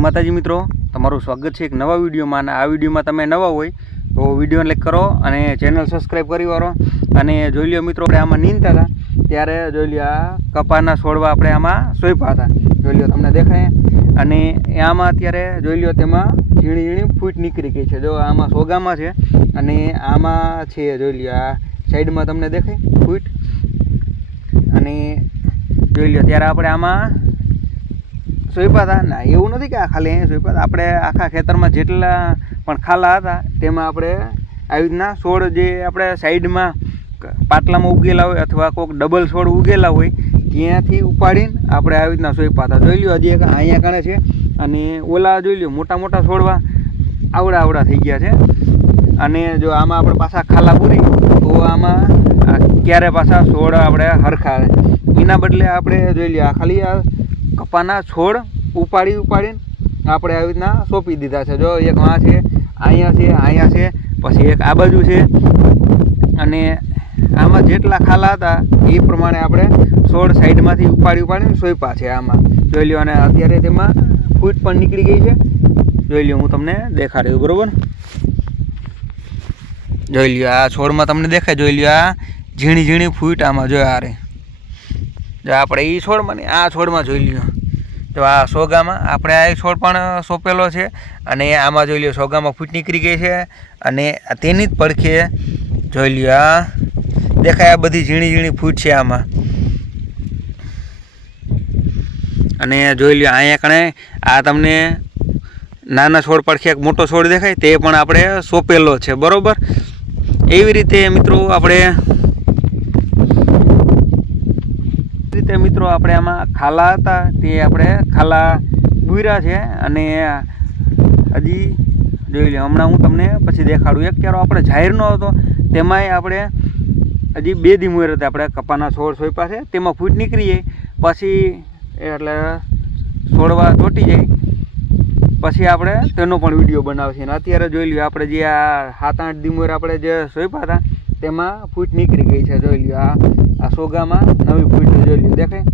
માતાજી મિત્રો, તમારું સ્વાગત છે એક નવા વિડીયોમાં અને આ વિડીયોમાં તમે નવા હોય તો વીડિયો લાઈક કરો અને ચેનલ સબસ્ક્રાઈબ કરી વાળો. અને જોઈ લ્યો મિત્રો, આપણે આમાં નીંદતા હતા, ત્યારે જોઈ લ્યો આ કપાના છોડવા આપણે આમાં સોંપ્યા હતા. જોઈ લ્યો તમને દેખાય. અને આમાં અત્યારે જોઈ લ્યો તેમાં ઝીણી ઝીણી ફૂટ નીકળી ગઈ છે. જો આમાં સોગામાં છે અને આમાં છે જોઈ લ્યો આ સાઈડમાં તમને દેખાય ફૂટ. અને જોઈ લ્યો, ત્યારે આપણે આમાં સોંપ્યા હતા ના, એવું નથી કે આ ખાલી અહીંયા સોંપ્યા હતા આપણે આખા ખેતરમાં જેટલા પણ ખાલા હતા, તેમાં આપણે આવી રીતના છોડ જે આપણે સાઈડમાં પાટલામાં ઉગેલા હોય અથવા કોઈક ડબલ છોડ ઉગેલા હોય, ત્યાંથી ઉપાડીને આપણે આવી રીતના સોંપ્યા હતા જોઈ લ્યો, હજી એક અહીંયા કણે છે અને ઓલા જોઈ લ્યો, મોટા મોટા છોડવા આવડા આવડા થઈ ગયા છે. અને જો આમાં આપણે પાછા ખાલા પૂરી, તો આમાં ક્યારે પાછા છોડ આપણે હરખા. એના બદલે આપણે જોઈ લઈએ ખાલી આ કપાના છોડ ઉપાડી ઉપાડીને આપણે આવી રીતના સોંપી દીધા છે. જો એક વાં છે, અહીંયા છે અહીંયા છે, પછી એક આ બાજુ છે. અને આમાં જેટલા ખાલા હતા, એ પ્રમાણે આપણે છોડ સાઈડમાંથી ઉપાડી ઉપાડીને સોંપ્યા છે આમાં. જોઈ લ્યો, અને અત્યારે તેમાં ફૂટ પણ નીકળી ગઈ છે. જોઈ લ્યો, હું તમને દેખાડ્યું બરાબર? જોઈ લ્યો, આ છોડમાં તમને દેખાય, જોઈ લ્યો, આ ઝીણી ઝીણી ફૂટ આમાં જોયા આ જો આપણે એ છોડમાં ને આ છોડમાં જોઈ લ્યો. તો આ સોગામાં, આપણે આ છોડ પણ સોંપેલો છે અને આમાં જોઈ લ્યો, સોગામાં ફૂટ નીકળી ગઈ છે અને તેની જ પડખે જોઈ લ્યો આ. દેખાય આ બધી ઝીણી ઝીણી ફૂટ છે આમાં. અને જોઈ લ્યો અહીંયા કણે આ તમને નાના છોડ પડખે એક મોટો છોડ દેખાય, તે પણ આપણે સોંપેલો છે, બરોબર? એવી રીતે મિત્રો આપણે રીતે મિત્રો આપણે આમાં ખાલા હતા, તે આપણે ખાલા બુર્યા છે અને હજી જોઈ લો હમણાં હું તમને પછી દેખાડું. એક ક્યારો આપણે જાહેરનો હતો, તેમાંય આપણે હજી બે દી હતા આપણે કપાના છોડ સોંપ્યા છે, તેમાં ફૂટ નીકળી જાય, પછી એટલે છોડવા ચોટી જાય, પછી આપણે તેનો પણ વીડિયો બનાવશે. અને અત્યારે જોઈ લ્યો, આપણે જે આ સાત આઠ દિવસ આપણે જે સોંપ્યા હતા, તેમાં ફૂટ નીકળી ગઈ છે, જોઈ લ્યો આ. આ સોગામાં નવી ફૂટ જોઈ લ્યો, દેખાય?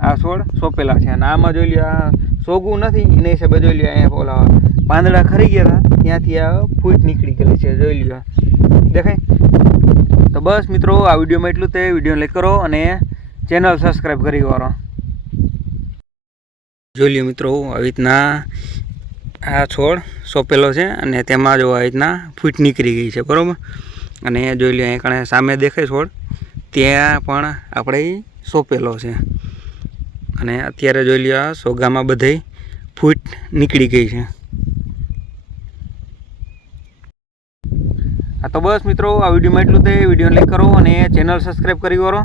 આ છોડ સોંપેલા છે અને આમાં જોઈ લ્યો, આ સોગું નથી, એના હિસાબે જોઈ લ્યો, અહીંયા ઓલા પાંદડા ખરી ગયા હતા, ત્યાંથી આ ફૂટ નીકળી ગયેલી છે, જોઈ લ્યો. દેખાય? તો બસ મિત્રો, આ વિડીયોમાં એટલું તે વીડિયો લાઈક કરો અને ચેનલ સબસ્ક્રાઈબ કરી વાળો. જોઈ લ્યો મિત્રો આવી રીતના આ છોડ સોંપેલો છે અને તેમાં જો આવી રીતના ફૂટ નીકળી ગઈ છે, બરાબર? અને જોઈ લો અહીં કણે સામે દેખાય છોડ. ત્યાં પણ આપણે સોંપેલો છે. અને અત્યારે જોઈ લો આ સોગામાં બધે ફૂટ નીકળી ગઈ છે. હા તો બસ મિત્રો, આ વિડીયોમાં એટલું તે વીડિયો લાઈક કરો અને ચેનલ સબસ્ક્રાઈબ કરી વાળો.